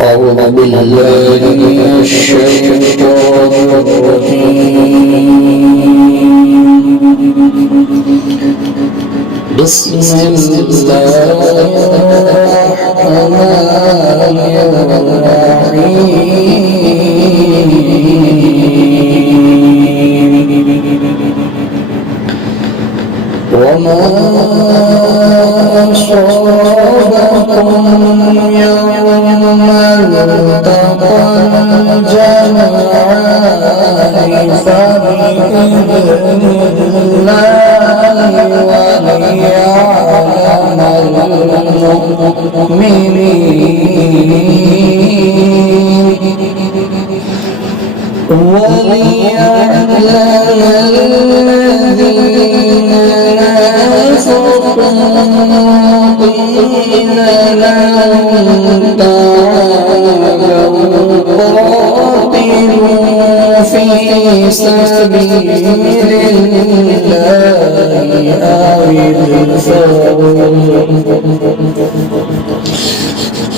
أعوذ بالله من الشيطان الرجيم. بسم الله الرحمن الرحيم. وما أصابكم يوم التقى الجمعان فبإذن الله وليعلم المؤمنين وليعلم الذين نافقوا قيل لهم تعالوا قاتلوا في سبيل الله أو ادفعوا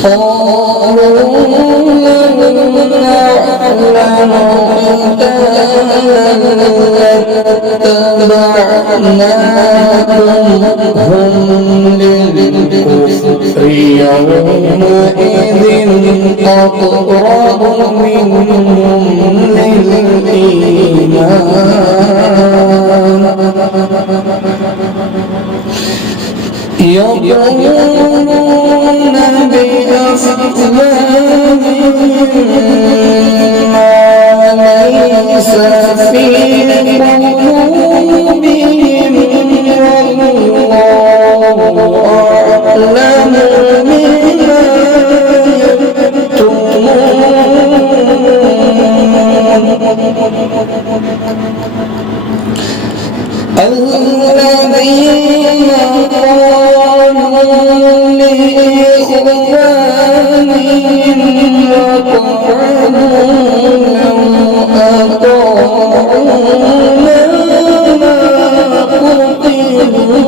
قالوا لن نعلم لاتبعناكم هم للكفر يومئذ أقرب منهم للإيمان يقولون بأفواههم ما ليس في قلوبهم والله أعلم بما يكتمون الذين قالوا لإخوانهم وقعدوا لو أطاعونا ما قتلوا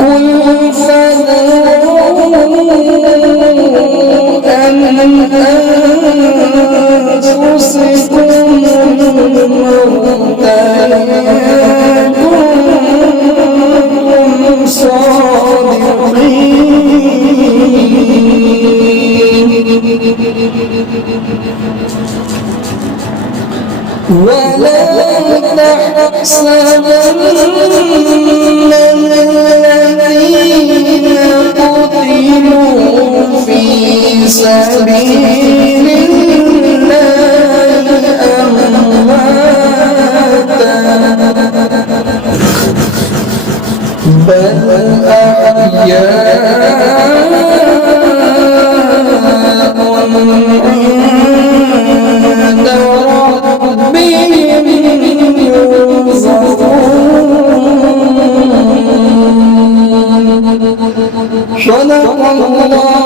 قل فادعوا أن أنفسكم الموت إن كنتم صادقين ولا تحسبن الذين قتلوا في سبيل الله أمواتا بل أحياء عند ربهم يرزقون صدق الله